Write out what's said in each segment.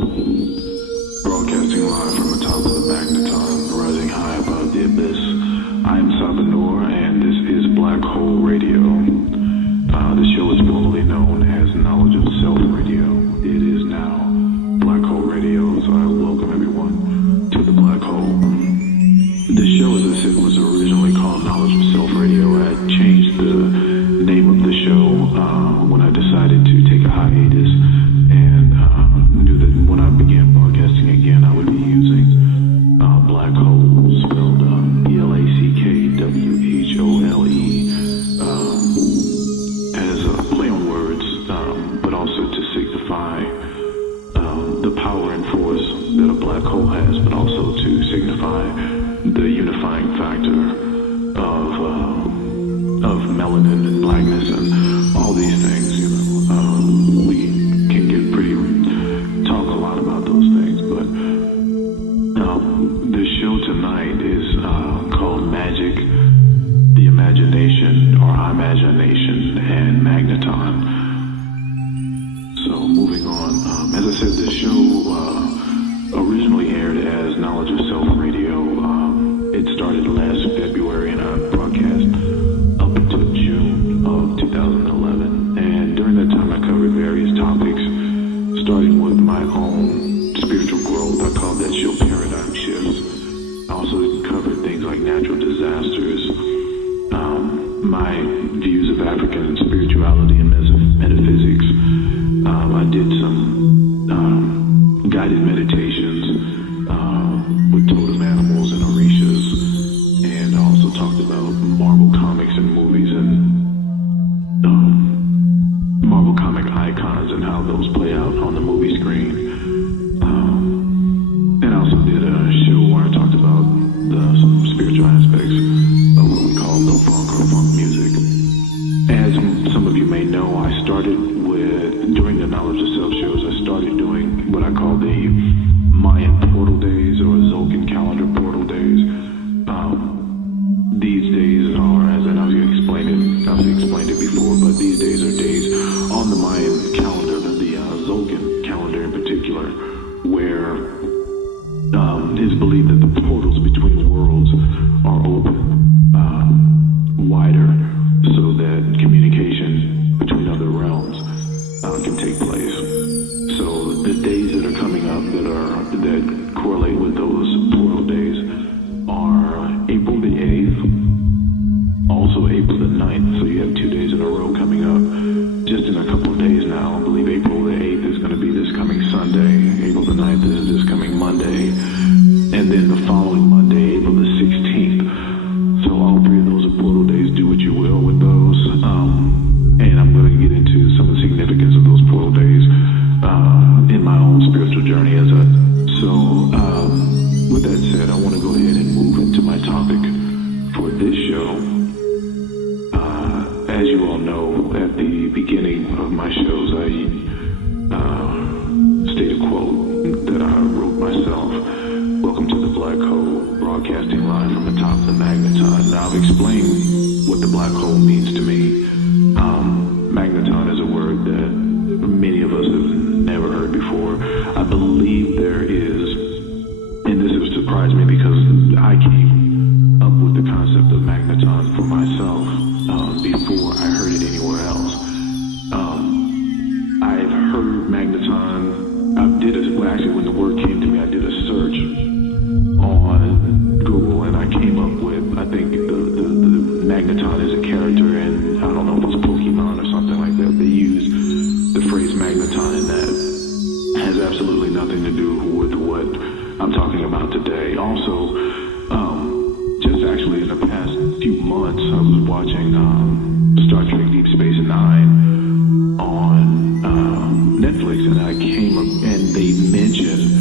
hole. Broadcasting live from atop of the MAGNATON, rising high above the abyss. I am Sabanor, and this is Black Hole Radio. The show is formerly known as Knowledge of Self Radio. It is now Black Hole Radio, so I welcome everyone to the Black Hole. The show, as I said, was originally called Knowledge of Self Radio. I changed the name of the show when I decided to take a hiatus and knew that when I began broadcasting again, I would be using Black Hole, spelled BLACKWHOLE, as a play on words, but also to signify the power and force that a black hole has, but also to signify the unifying factor of melanin and blackness and all these things. We can get talk a lot about those things, but the show tonight is called Magick, the Imagination, or iMagiNation, and MAGNATON. So moving on, as I said, the show originally aired as Knowledge of Self Radio. It started last February, and I broadcast up until June of 2011. And during that time, I covered various topics, starting with my own spiritual growth. I called that show Paradigm Shifts. I also covered things like natural disasters, my views of African spirituality and metaphysics. I did some guided meditations with totem animals and orishas, and I also talked about Marvel comics and movies and Marvel comic icons and how those play out on the movie screen. And I also did a show where I talked about some spiritual aspects of what we call no funk or funk music. As some of you may know, I started during the Knowledge of Self shows, I started doing what I call the Mayan portal days, or Zolkin calendar portal days. These days are, as I've explained it before, but these days are days on the Mayan calendar, the Zolkin calendar in particular, where it is believed that the portals between worlds are open wider, so that communication between other realms can take place. So the days that are coming up that correlate with those portal days are April the 8th, also April the 9th. So you have 2 days in a row coming up just in a couple of days now. I believe April the 8th is going to be this coming Sunday. April the 9th is this coming Monday. And then the following Monday, April the 16th. So all three of those are portal days. Do what you will with those. And I'm going to get into some of the significance of those portal days in my own spiritual journey. With that said, I want to go ahead and move into my topic for this show. As you all know, at the beginning of my shows, I state a quote that I wrote myself. Welcome to the Black Hole, broadcasting live from the top of the MAGNATON. Now, I've explained what the black hole means to me. MAGNATON is a word that many of us have never heard before. I believe there is, and this has surprised me because I came up with the concept of MAGNATON for myself before I heard it anywhere else. I've heard MAGNATON. When the word came to me, I did a search on Google, and I came up with, I think the MAGNATON is a character, and I don't know if it's Pokemon or something like that. They use the phrase MAGNATON, and that has absolutely nothing to do with what I'm talking about today. Also, just actually in the past few months, I was watching Star Trek Deep Space Nine on Netflix, and I came up and they mentioned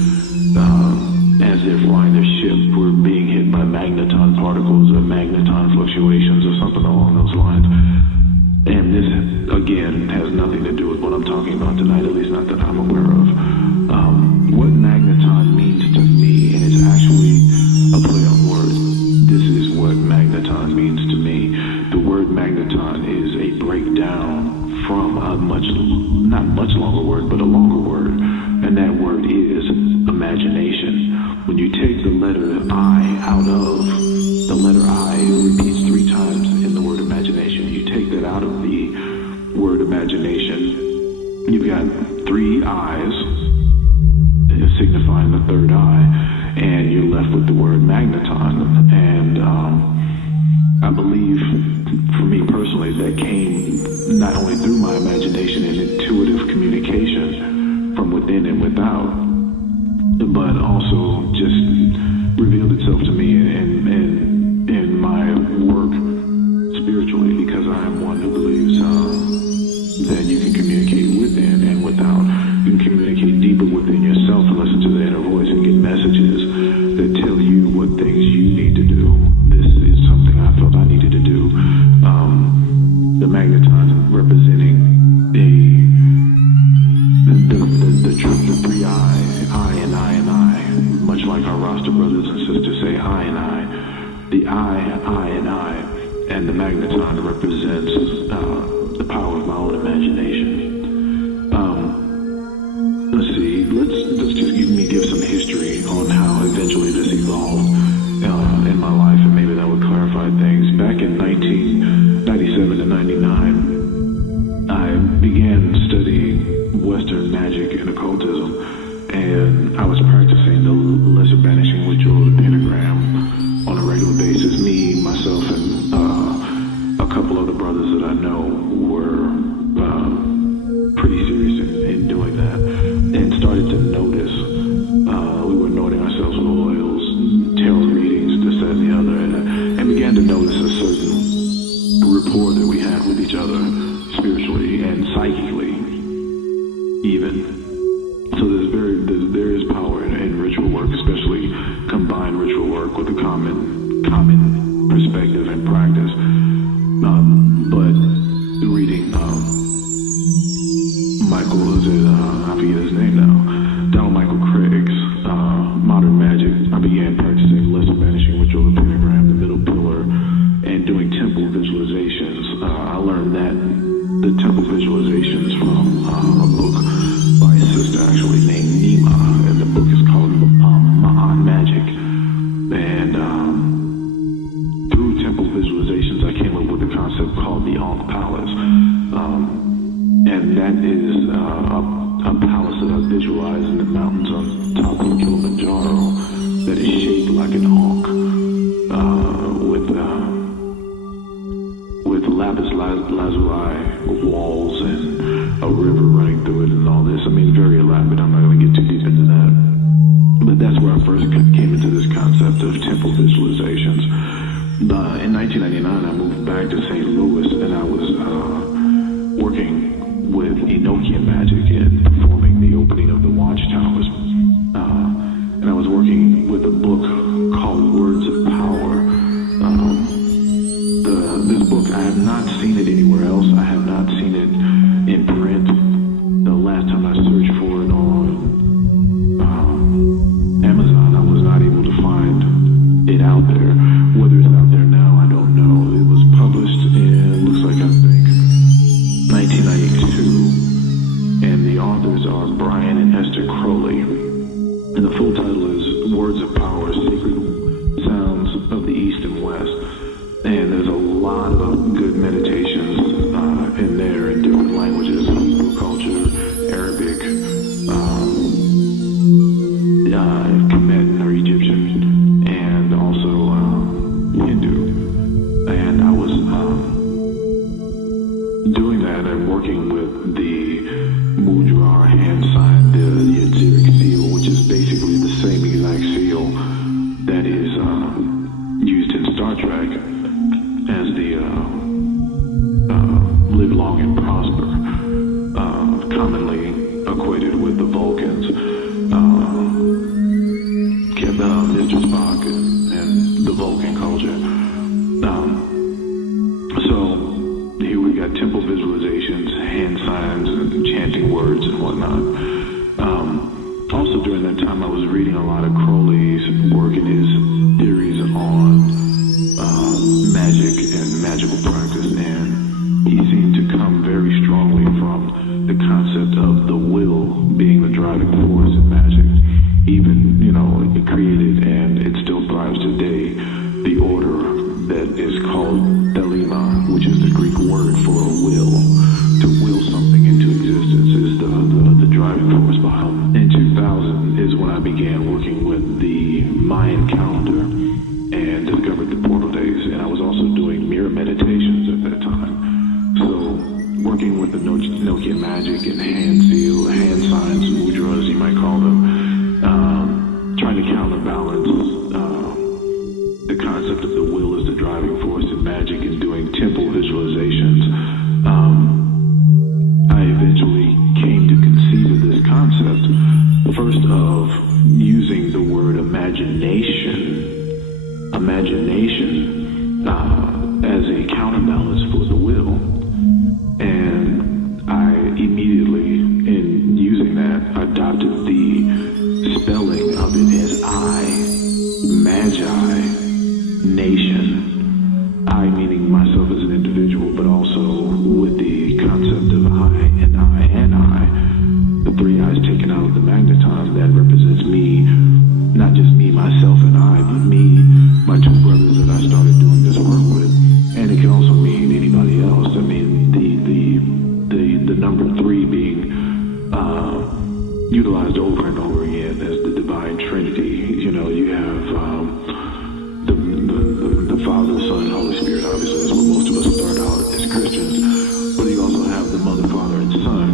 as they're flying their ship, we're being hit by magneton particles or magneton fluctuations or something along those lines. And this, again, has nothing to do with what I'm talking about tonight, at least not that I'm aware of. What magneton means to me, and it's actually a play on words, this is what magneton means to me. The word magneton is a breakdown from a not much longer word, but a longer word, and that word is got three eyes, signifying the third eye, and you're left with the word magneton. And I believe, for me personally, that came not only through my imagination and intuitive communication from within and without, but also just revealed itself to me in my work spiritually, because I am one who believes that you can communicate within and without. You can communicate deeper within yourself and listen to the inner voice and get messages that tell you what things you need to do. This is something I felt I needed to do. The magneton representing the three I and I, much like our roster brothers and sisters say I and I. The I and I, and the magneton represents the power of my own imagination. Let's see, let's just give some history on how eventually this evolved in my life, and maybe that would clarify things. Back in 1997 to 99, I began studying Western magic and occultism, and I was practicing the lesser banishing ritual of the pentagram on a regular basis. Me, myself, and a couple other brothers that I know were pretty serious in doing that, and started to notice we were anointing ourselves with oils, tarot readings, this, that, and the other, and began to notice a certain rapport that we had with each other spiritually and psychically even. So there is power in ritual work, especially combined ritual work with a common perspective and practice. But reading Michael, I forget his name now, Donald Michael Craig's Modern Magic, I began practicing lesser banishing ritual of the pentagram, the middle pillar, and doing temple visualizations. I learned that the temple visualizations from a book by a sister actually named Nima, and the book is called Magick. And through temple visualizations, I came up with a concept called the Ankh Palace, and that is a palace that I visualize in the mountains on top of Kilimanjaro that is shaped like an ankh, with lapis lazuli walls and a river running through it and all this. I mean, very elaborate. I'm not going to get too deep into that. But that's where I first came into this concept of temple visualizations. In 1999, I moved back to St. Louis, and I was working with Enochian Magic and performing the opening of the Watchtowers. And I was working with a book called Words of Power. This book, I have not seen it anywhere else. I have not seen it in print. The last time I searched for it on Amazon, I was not able to find it out there. Whether it's out there now, I don't know. It was published in, looks like, I think, 1992. And the authors are Brian and Esther Crowley. And the full title is Words of Power, Sacred Sounds of the East and West. And there's a lot of good meditations in there in different languages, Hebrew culture, Arabic, Kemet or Egyptian, and also Hindu. And I was doing that and working with the Mudra hand sign, the Yatziric seal, which is basically the same exact seal that is used in Star Trek as the live long and prosper, commonly equated with the Vulcans, Mr. Spock and the Vulcan culture. So here we got temple visualizations, hand signs, and chanting words and whatnot. Also during that time I was reading a lot of Crowley's work and his theories on magic and magical practice, and he seemed to come very strongly from the concept of the will being the driving force in magic. Even, it created, and it still thrives today, the order that is called Thelema, which is the Greek word for a will. To will something into existence is the driving force behind. In 2000 is when I began working with the Mayan calendar and discovered the portal days, and I was also doing mirror meditations at that time. So working with the Nokia Magick and hand signs, mudras you might call them, trying to counterbalance the concept of the will as the driving force in magic and doing temple visualizations. I eventually came to conceive of this concept, first of using the word imagination as a counterbalance for the will. And I immediately, in using that, adopted the spelling of it as iMagiNation. I meaning myself as an individual, but also with the concept of I and I and I. The three I's taken out of the MAGNATON, that represents me, not just me, myself, and I, but me, my two brothers that I started doing this work with. And it can also mean anybody else. I mean, the number three being utilized over and over again as the divine Trinity. You know, you have the Father, Son, and Holy Spirit. Obviously, that's what most of us start out as Christians. But you also have the Mother, Father, and Son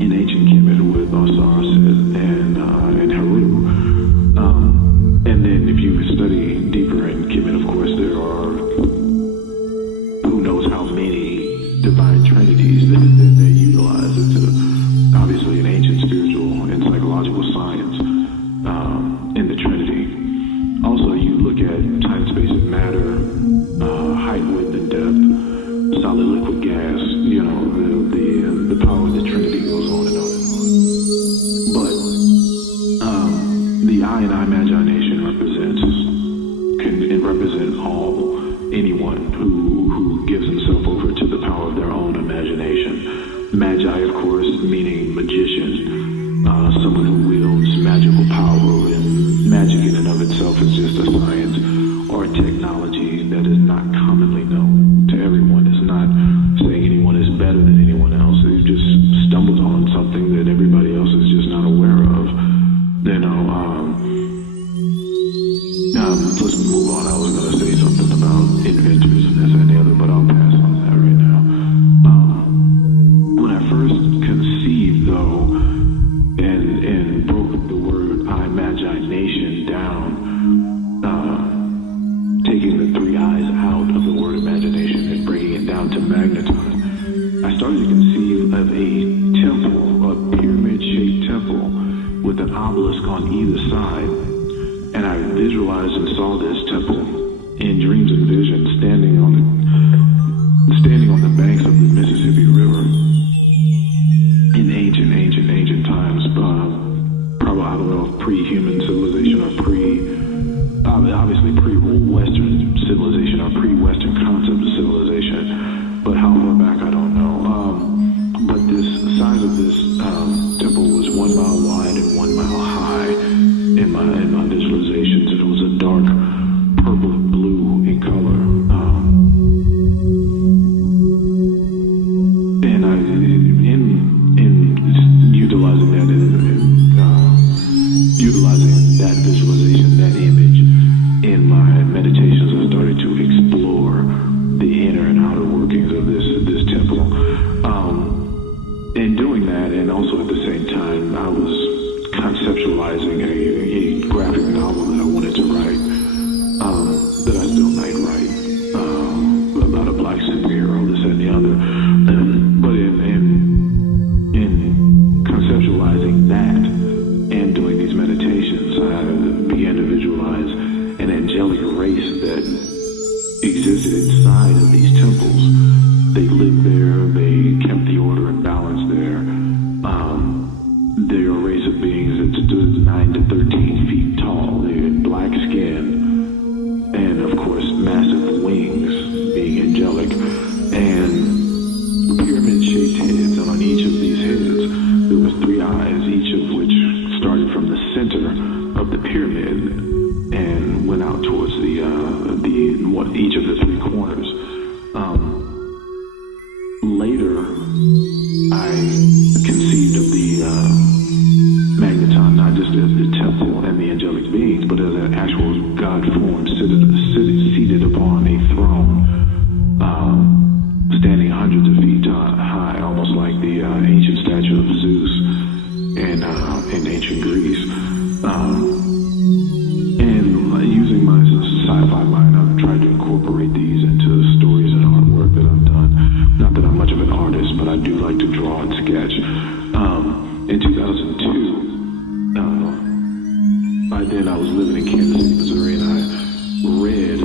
in ancient Kemet with Osiris and Heru. And then if you study deeper in Kemet, of course, there are who knows how many divine trinities that they utilize. It's obviously an ancient spiritual and psychological science in the Trinity. Also, you look at time, space, and matter, height, width, and depth, solid, liquid, gas. You know, the power of the Trinity goes on and on and on. But the I and iMagiNation can represent anyone who gives himself over to the power of their own imagination. Magi, of course, meaning magician, someone who wields magical power, and magic in and of itself is just a science or a technology that is not commonly known to everyone. It's not saying anyone is better than anyone else. They've just stumbled on something that everybody else is just not aware of. You know, let's move on. I was going to say something about inventors and this and the other, but I'll pass on that right now. When I first conceived, though, and broke the word iMagiNation down, taking the three I's out of the word imagination and bringing it down to MAGNATON, I started to conceive of a temple, a pyramid-shaped temple with an obelisk on either side. And I visualized and saw this temple in dreams and visions, standing on the banks of the Mississippi River in ancient times. Probably, I don't know if pre-human civilization or obviously pre-Western civilization or pre-Western concept of civilization. But how far back, I don't know. But this size of this temple was 1 mile wide and 1 mile high in my visualizations, and it was a dark purple and blue in color. And in utilizing that utilizing that visualization, that image in my meditations, I started to explore the inner and outer workings of this temple. In doing that, and also at the same time, I was conceptualizing a graphic novel that I wanted to write, that I still might write, about a black superhero, this and the other. But in conceptualizing that and doing these meditations, I began to visualize an angelic race that existed inside of these temples. They lived there, they kept the order and balance there. They're a race of beings that stood 9 to 13 feet tall. They had black skin and, of course, massive wings, being angelic, and pyramid-shaped heads. And on each of these heads, there was three eyes, each of which started from the center of the pyramid and went out towards each of the three corners. Later, I conceived of the in ancient Greece. And using my sci-fi mind, I've tried to incorporate these into stories and artwork that I've done. Not that I'm much of an artist, but I do like to draw and sketch. In 2002, by then I was living in Kansas City, Missouri, and I read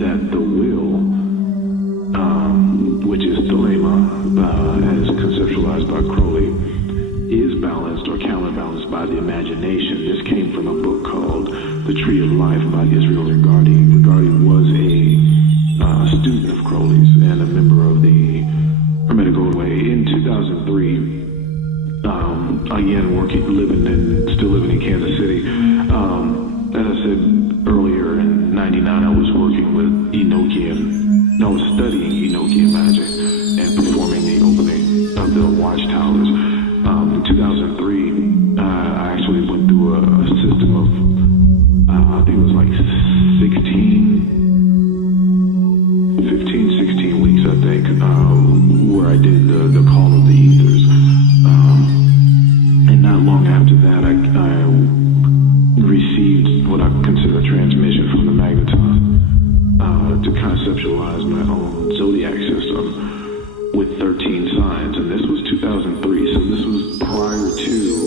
that the will, which is thelema, as conceptualized by Crowley, is balanced or counterbalanced by the imagination. This came from a book called The Tree of Life by Israel Regardie. Regardie was a student of Crowley's and a member of the Hermetic Way. In 2003, again, still living in Kansas City. As I said earlier, in '99, I was working with Enochian. No, I was studying Enochian magic and performing the opening of the watchtowers. In 2003, I actually went through a system of, I think it was like 16 weeks, I think, where I did the Call of the Ethers. And not long after that, I received what I consider a transmission from the MAGNATON to conceptualize my own zodiac system with 13 signs. And this was 2003, so this was prior to,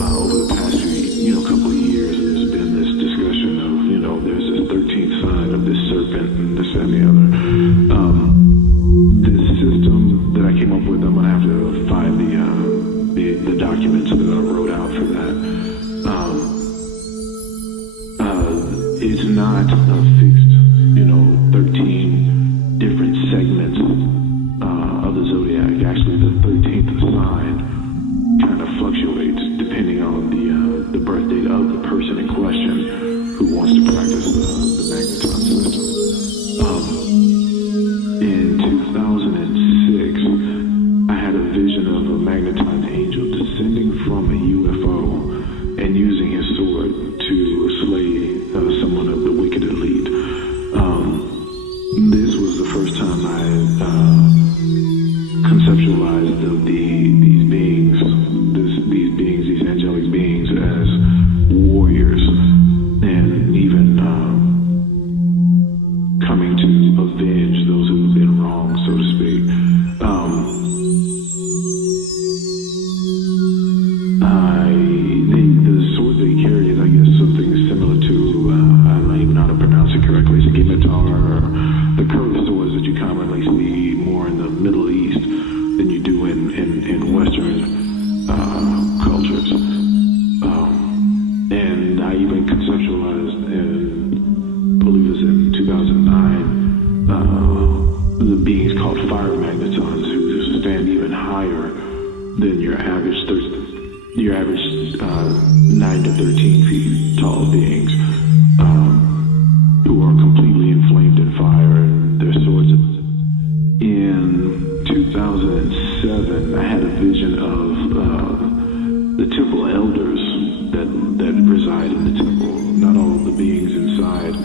over the past few, couple of years, there's been this discussion of, there's this 13th sign of this serpent and this and the other. This system that I came up with, I'm going to have to find the documents that I wrote out for that. It's not a fixed, 13 different segments of the zodiac. Actually, the 13th sign kind of fluctuates depending on the birth date of the person in question who wants to practice the MAGNATON system. In 2006, I had a vision of a MAGNATON angel descending from a UFO and using his sword to slay someone of the wicked elite. This was the first time I conceptualized these beings, these angelic beings, as warriors, and even coming to avenge those who've been wrong, so to speak. The sword they carry is, I guess, something similar to, I don't even know how to pronounce it correctly, scimitar, or the curved swords that you commonly see more in the Middle East than you do in Western cultures. And I even conceptualized, I believe it was in 2009, the beings called fire magnetons, who stand even higher than your average 9 to 13 feet tall beings, who are completely inflamed in fire and their swords. In 2007, I had a vision of the temple elders that reside in the temple. Not all of the beings inside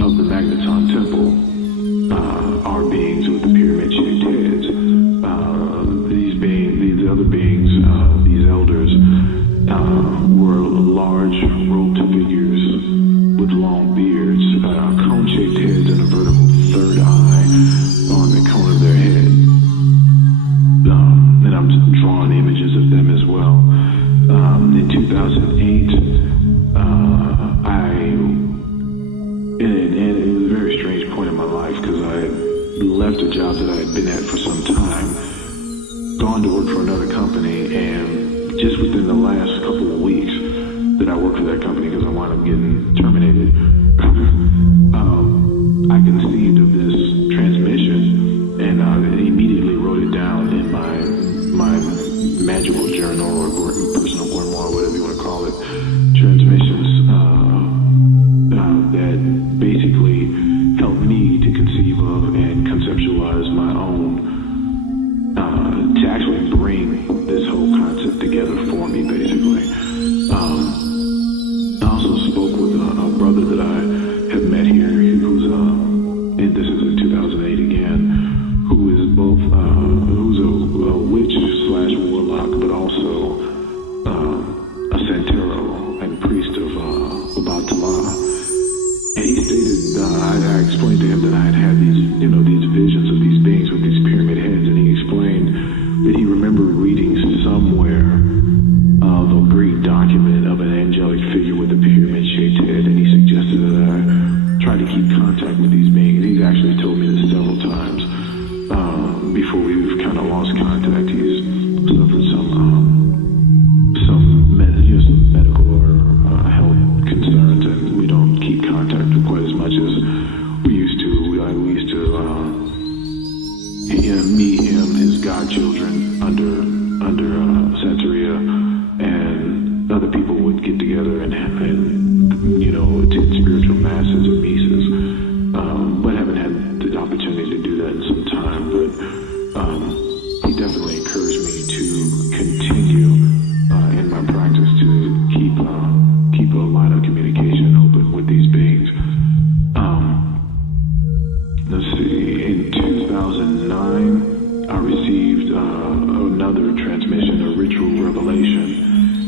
of the MAGNATON temple are beings with pyramid-shaped heads. These other beings, these elders, were large robed figures with long beards, cone-shaped heads, and a vertical third eye on the cone of their head. And I'm drawing images of them as well. In 2008, and it was a very strange point in my life, because I had left a job that I had been at for some time, gone to work for another company, and just within the last couple of weeks that I worked for that company, because I wound up getting terminated, I conceived of this transmission, and I immediately wrote it down in my magical journal, or personal grimoire, whatever you want to call it. Transmissions that basically helped me to conceive of and conceptualize my own, to actually bring this whole concept together for me, basically. I also spoke with a brother that I have met here, who's in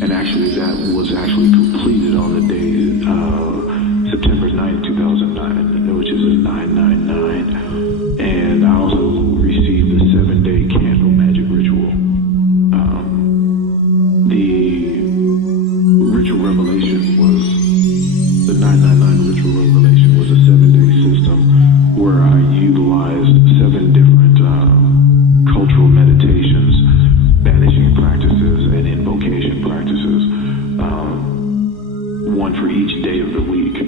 And actually, that was actually completed on the day September 9th, 2009, which is a 999. And I also received the 7-day candle magic ritual. The ritual revelation was, the 999 ritual revelation was a 7-day system where I utilized 7 different cultural meditations, banishing practices, and invocation practices, one for each day of the week.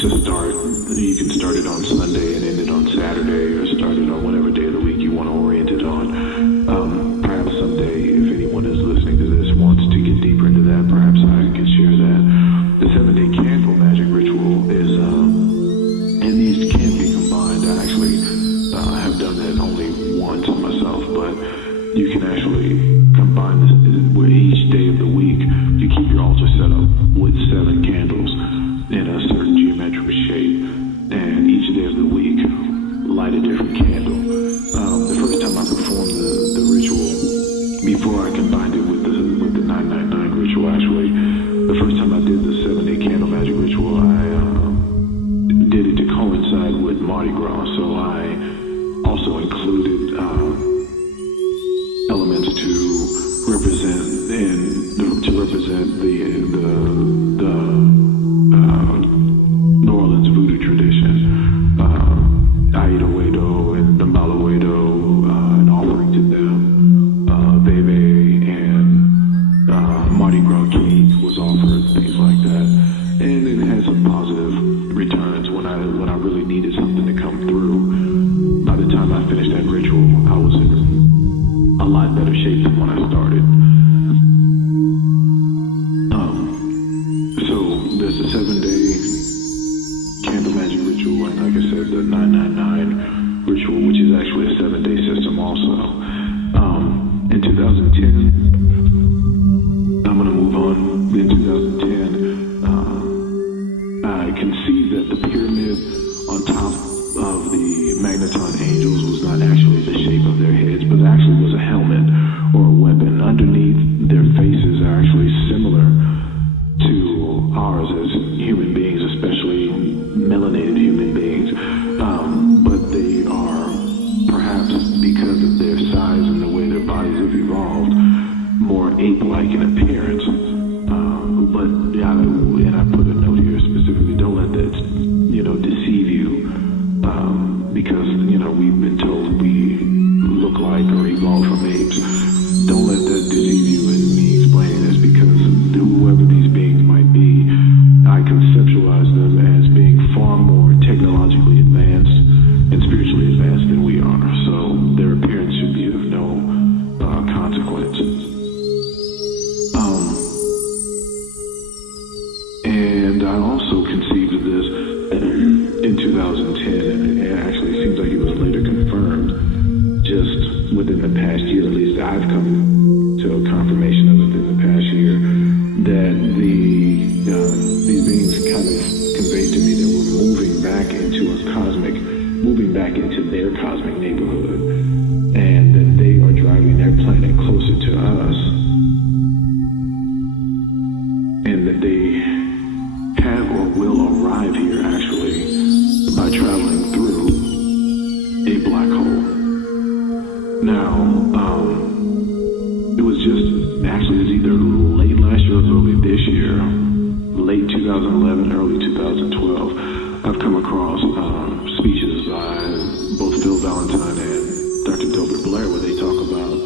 To start, you can start it on Sunday and end it on Saturday, or start it on whatever day of the week you want to orient it on. Perhaps someday, if anyone is listening to this wants to get deeper into that, perhaps I can share that. The 7-day candle magic ritual is, and these can't be combined. I actually have done that only once myself, but you can actually combine this with each day of the week. You keep your altar set up with 7 candles in a certain geometric shape, and each day of the week light a different candle. The first time I performed the ritual, before I combined it with the 999 ritual, actually, the first time I did the 7-day candle magic ritual, I did it to coincide with Mardi Gras, so I also included elements to represent the New Orleans voodoo tradition, Aida Wedo and Dambala Wedo, an offering to them, Bebe and Mardi Gras cake was offered, things like that, and it had some positive returns when I really needed something to come through. By the time I finished that ritual, I was in a lot better shape than when I started. So there's the 7-day candle magic ritual, and like I said, the 999 ritual, which is actually a 7-day system also. In 2010, I'm going to move on. In 2010, I conceived that the pyramid on top of the MAGNATON angels was not actually the shape of their heads, but actually was a helmet or a weapon. Underneath their faces are actually similar to ours as human beings, especially melanated human beings, but they are, perhaps because of their size and the way their bodies have evolved, more ape-like in appearance. But and I put a note here specifically, don't let that deceive you, because we've been told we look like or evolved from apes. Don't let that deceive you in me explaining this, because whoever these beings might be, I conceptualize them as being far more technologically advanced and spiritually advanced than we are. So their appearance should be of no consequence. And I also conceived of this in 2010, and it actually seems like it was later confirmed just within the past year. At least I've come to a confirmation of it in the past year, that these beings kind of conveyed to me that we're moving back into their cosmic neighborhood, and that they are driving their planet closer to us, and that they have or will arrive here actually by traveling through a black hole. Now, it was either late last year or early this year, late 2011, early 2012, I've come across speeches by both Phil Valentine and Dr. Delbert Blair, where they talk about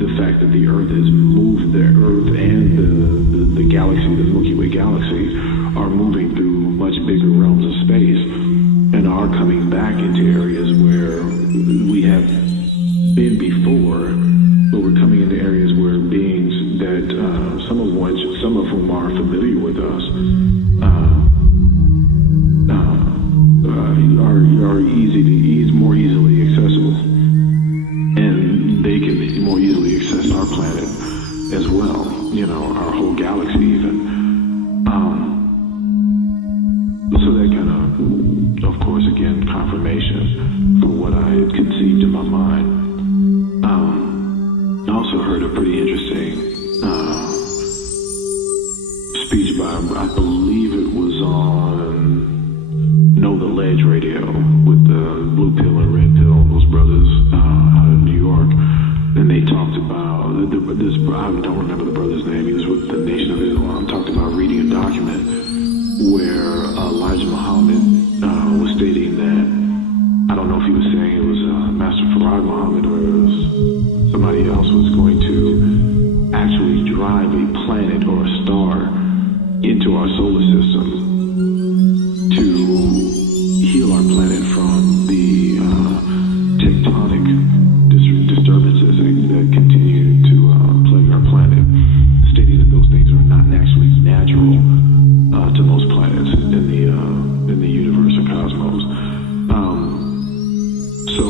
the fact that the Earth has moved, the Earth and the galaxy, the Milky Way galaxy, are moving through much bigger realms of space and are coming back into areas where we have been before, but we're coming into areas where beings that some of whom are familiar with us are more easily accessible, and they can more easily access our planet as well, our whole galaxy even. So that kind of course, again, confirmation for what I had conceived in my mind. I believe it was on Know the Ledge radio with the Blue Pill and Red Pill, those brothers out of New York. And they talked about, this, I don't remember the brother's name, he was with the Nation of Islam, talked about reading a document where Elijah Muhammad was stating that, I don't know if he was saying it was Master Farad Muhammad or it was somebody else was going to actually drive a planet or a star into our solar system to heal our planet from the tectonic disturbances that continue to plague our planet, stating that those things are not actually natural to most planets in the universe or cosmos. So,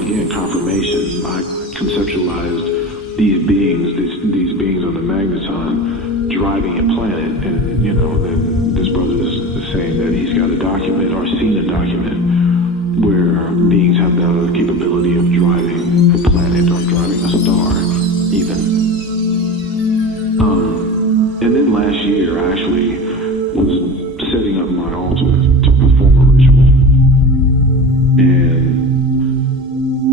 again, confirmation. I conceptualized these beings on the Magnaton driving a planet, and then this brother is saying that he's got a document or seen a document where beings have the capability of driving a planet or driving a star, even. And then last year, I actually was setting up my altar to perform a ritual, and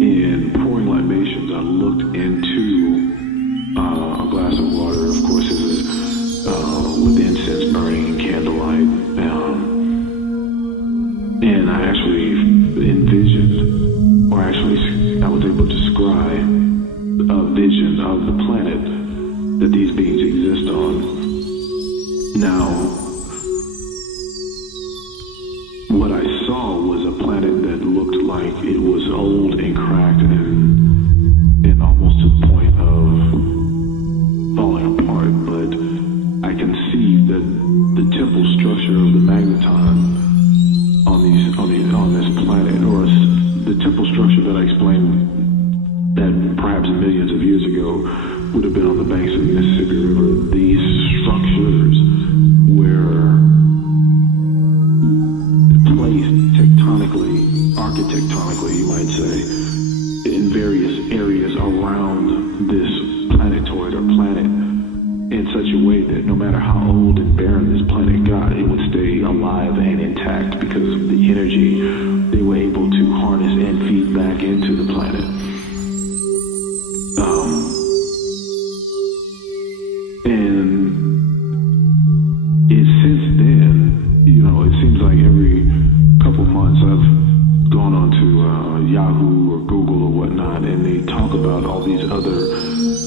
in pouring libations, I looked into a glass of water. Of course, this is with incense burning and candlelight, and I actually envisioned, or actually I was able to describe a vision of the planet that these beings exist on. Now, what I saw was a planet that looked like it was old and cracked and almost to the point of falling apart, but I conceived that the temple structure of the Magnaton on this planet, or the temple structure that I explained that perhaps millions of years ago would have been on the banks of the Mississippi River, these structures were placed tectonically, architectonically, you might say, in various areas around this planetoid or planet in such a way that no matter how old and barren this planet got, it would stay alive and intact because of the energy they were able to harness and feed back into the planet. Since then, it seems like every couple months I've gone on to Yahoo or Google or whatnot, and they talk about all these other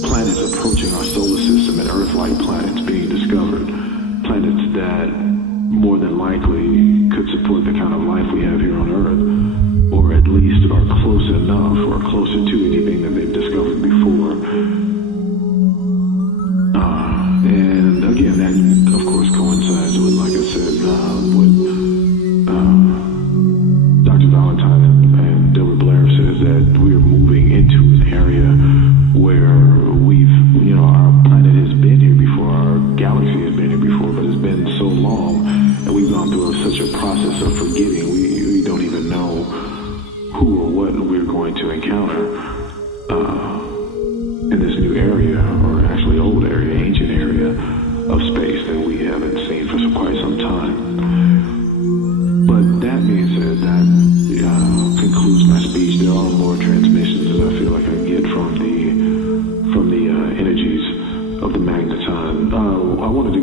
planets approaching our solar system and Earth-like planets being discovered. Planets that more than likely could support the kind of life we have here on Earth, or at least are close enough or closer to anything that they've discovered before. And again, that of course coincides with, like I said, what Dr. Valentine and Deborah Blair says, that we're moving into an area where our planet has been here before, our galaxy has been here before, but it's been so long, and we've gone through such a process of forgetting, we don't even know who or what we're going to encounter in this new area, or actually old area, ancient area of space that we haven't seen for quite some time. But that being said, that concludes my speech. There are more transmissions that I feel like I get from the energies of the Magnaton. I wanted to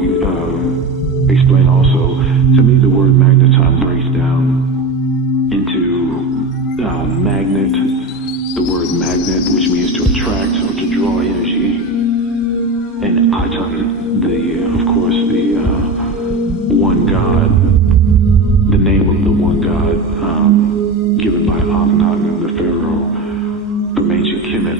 explain also, to me the word Magnaton breaks down into magnet, the word magnet, which means to attract or to draw energy, and Aton, of course, the one God, the name of the one God given by Akhenaten, the pharaoh from ancient Kemet.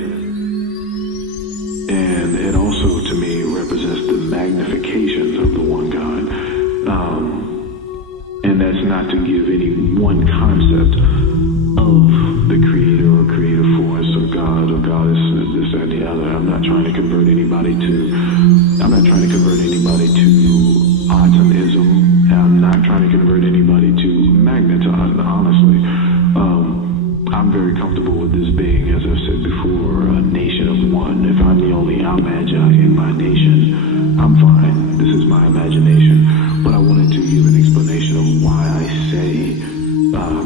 And it also, to me, represents the magnification of the one God. And that's not to give any one concept of the creator or creative force or God or goddess, this, that, and the other. I'm not trying to convert anybody to Atonism. I'm not trying to convert anybody to Magnaton, honestly. I'm very comfortable with this being, as I've said before, a nation of one. If I'm the only iMagi in my nation, I'm fine. This is my imagination.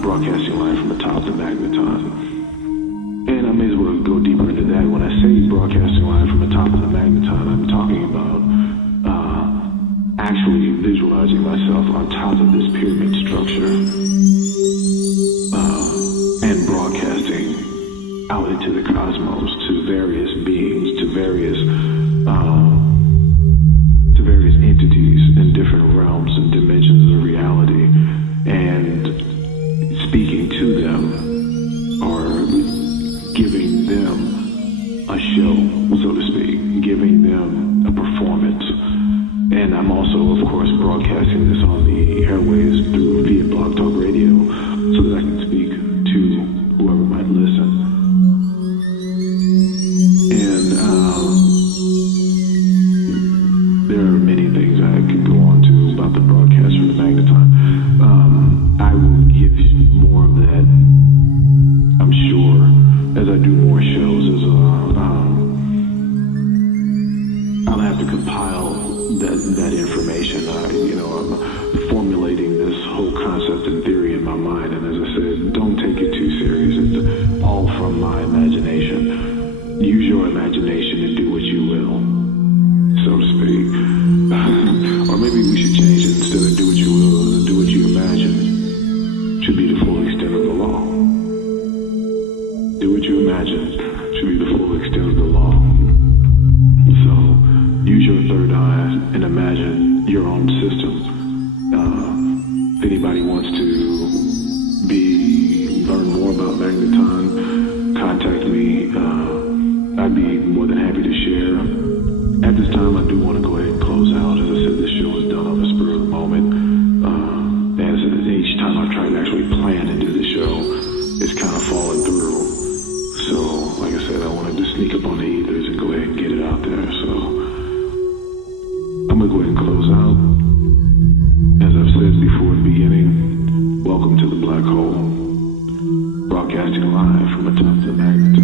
broadcasting live from atop the Magnaton. And I may as well go deeper into that. When I say broadcasting live from atop of the Magnaton, I'm talking about actually visualizing myself on top of this pyramid structure and broadcasting out into the cosmos to various beings, to various entities in different realms and dimensions of reality, and speaking to them or giving them a show, so to speak, giving them a performance. And I'm also, of course, broadcasting this on the airways through via Blog Talk Radio so that I can speak to whoever might listen. And there are many things I could go on to about the broadcast from the Magnaton. I will give more of that, I'm sure, as I do more shows. I'll have to compile that information. I'm formulating this whole concept and theory in my mind, and as I said, don't take it too serious. It's all from my imagination. Use your imagination and do what you will, so to speak. Or maybe we should change it. Instead of do what you will, do what you imagine. Should be the full extent of the law. Do what you imagine should be the full extent of the law. So use your third eye and imagine your own system. If anybody wants to learn more about Magnaton, contact me. I'd be more than happy to share. At this time, I do want to go ahead and close out. As I said, this show is done on the spur of the moment. As each time I've tried to actually plan and do the show, it's kind of fallen through. So, like I said, I wanted to sneak up on the ethers and go ahead and get it out there. So, I'm going to go ahead and close out. As I've said before in the beginning, welcome to the black hole. Broadcasting live from atop the Magnaton.